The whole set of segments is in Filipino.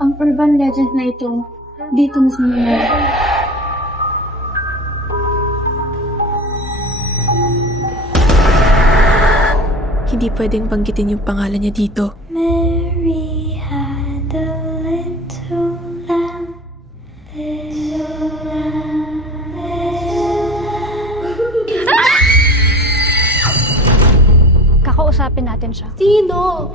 Ang urban legend na ito, dito mismo nangyari. Hindi pwedeng banggitin yung pangalan niya dito. Mary had a little lamb, little lamb, little lamb. Kakausapin natin siya. Sino?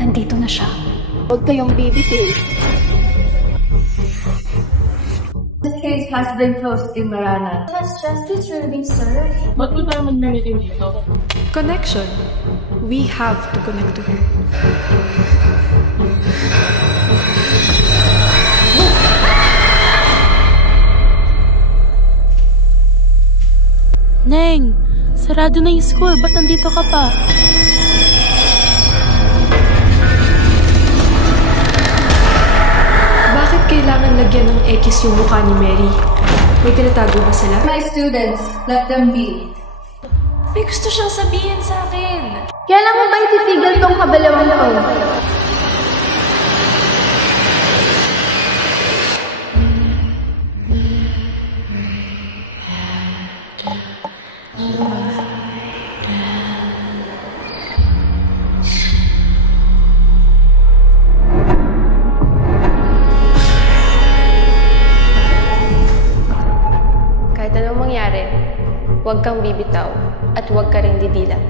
Nandito na siya. Huwag kayong bibitin. The case has been closed in Marana. Has justice really been served? Ba't mo tayo mag-meeting dito? Connection. We have to connect to her. Neng, sarado na yung school. Ba't nandito ka pa? Bakit kailangan lagyan ng X yung mukha ni Mary? May tinatago ba sila? My students, let them be. May gusto siyang sabihin sa akin. Kailan mo ba ititigil tong kabalawang to? Kahit anong mangyari, huwag kang bibitaw at huwag ka rin didila.